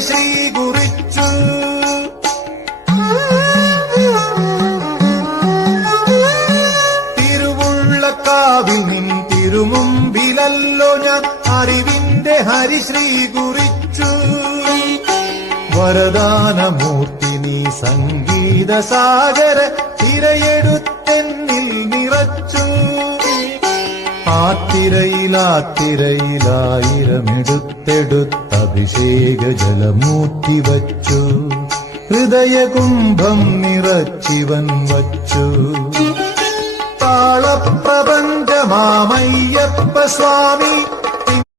ഹരിശ്രീ കുറിച്ചു. തിരുവുള്ളക്കാവിൽ നിൻ തിരുമുമ്പിലല്ലോ ഞാൻ അറിവിന്റെ ഹരിശ്രീ കുറിച്ചു. വരദാനമൂർത്തി നീ സംഗീത സാഗര തിരയെടുത്തെന്നിൽ നിറച്ചു. ആത്തിരയിലായിരമെടുത്തെടുത്തഭിഷേക ജലമൂറ്റി വച്ചു. ഹൃദയകുംഭം നിറച്ചിവൻ വച്ചു. താളപ്രപഞ്ചമാമയ്യപ്പ സ്വാമി